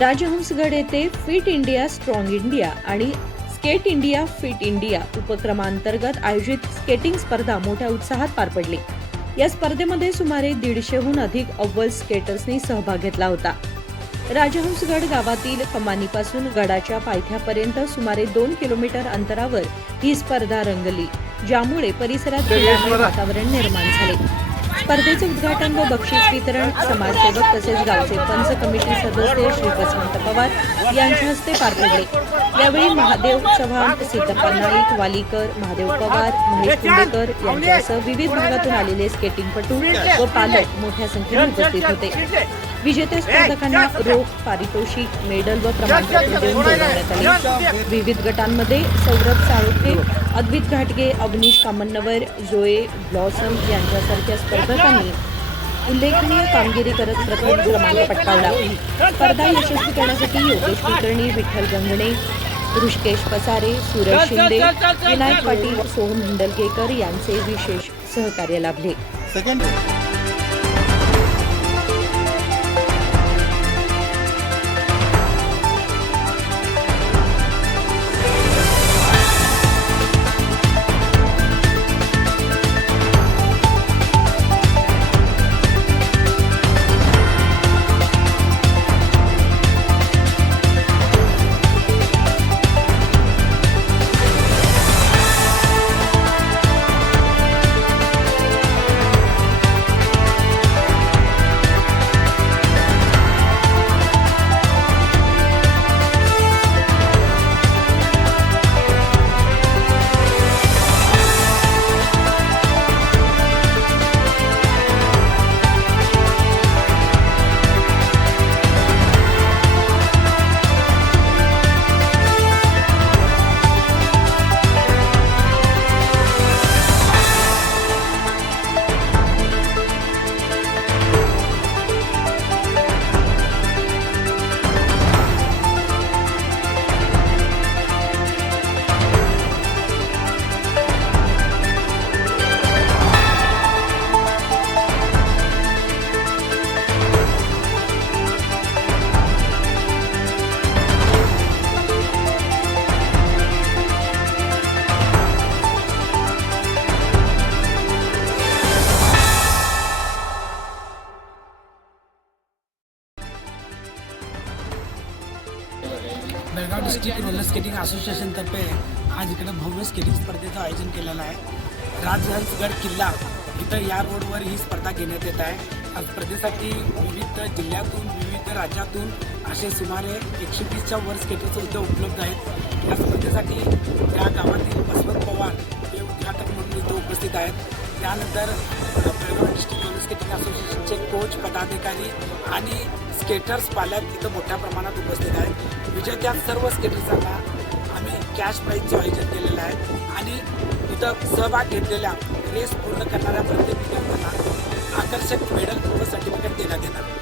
राजहंसगड येथे fit India strong India आणि skate India fit India उपक्रमांतर्गत आयोजित स्केटिंग स्पर्धा मोठ्या उत्साहात पार पडली। या स्पर्धेमध्ये सुमारे 150हून अधिक अव्वल स्केटर्सनी सहभाग घेतला होता। राजहंसगड गावातील कमानीपासून गडाच्या पायथ्यापर्यंत सुमारे 2 किलोमीटर अंतरावर ही स्पर्धा रंगली, ज्यामुळे परिसरात खेळाचे वातावरण निर्माण झाले। स्पर्धेचे उद्घाटन व बक्षीस वितरण समाजसेवक तसेच गावचे पंच कमिटी सदस्य श्री वसंत पवार यांच्या हस्ते पार पडले। यावेळी महादेव चव्हाण, सीताप्पा नाईक, वालीकर, महादेव पवार, महेश कुंडेकर यांच्यासह विविध भागातून आलेले स्केटिंगपटू व पालक मोठ्या संख्येने उपस्थित होते। विजेत्या स्पर्धकांना रोख, पारितोषिक, मेडल व प्रमाणपत्र देऊन गौरवण्यात आले। विविध गटांमध्ये सौरभ साळुखे, अद्वित घाटगे, अवनीश कामन्नवर, जोए ब्लॉसम यांच्यासारख्या स्पर्धकांनी उल्लेखनीय कामगिरी करत प्रथम क्रमांक पटकावला। स्पर्धा यशस्वी करण्यासाठी योगेश कुलकर्णी, विठ्ठल गंगणे, ऋषिकेश पसारे, सूरज शिंदे, विनायक पाटील, सोहम हिंडलगेकर यांचे विशेष सहकार्य लाभले। बेळगाव डिस्ट्रिक्ट रोलर स्केटिंग असोसिएशनतर्फे आज इकडे भव्य स्केटिंग स्पर्धेचं आयोजन केलेलं आहे। राजहंसगड किल्ला इथं या रोडवर ही स्पर्धा घेण्यात येत आहे। या स्पर्धेसाठी विविध जिल्ह्यातून, विविध राज्यातून असे सुमारे 130च्या वर स्केटर्स इथं उपलब्ध आहेत। या स्पर्धेसाठी या गावातील वसंत पवार हे उद्घाटक म्हणून इथं उपस्थित आहेत। त्यानंतर बेळगाव डिस्ट्रिक्ट रोलर स्केटिंग असोसिएशनचे कोच, पदाधिकारी आणि स्केटर्स पालक इथं मोठ्या प्रमाणात उपस्थित आहेत। विजेत्या सर्व स्केटर्सांना आम्ही कॅश प्राईजचं आयोजन केलेलं आहे आणि इथं सहभाग घेतलेल्या रेस पूर्ण करणाऱ्या प्रत्येक विद्यार्थ्यांना आकर्षक मेडल व सर्टिफिकेट देण्यात येणार।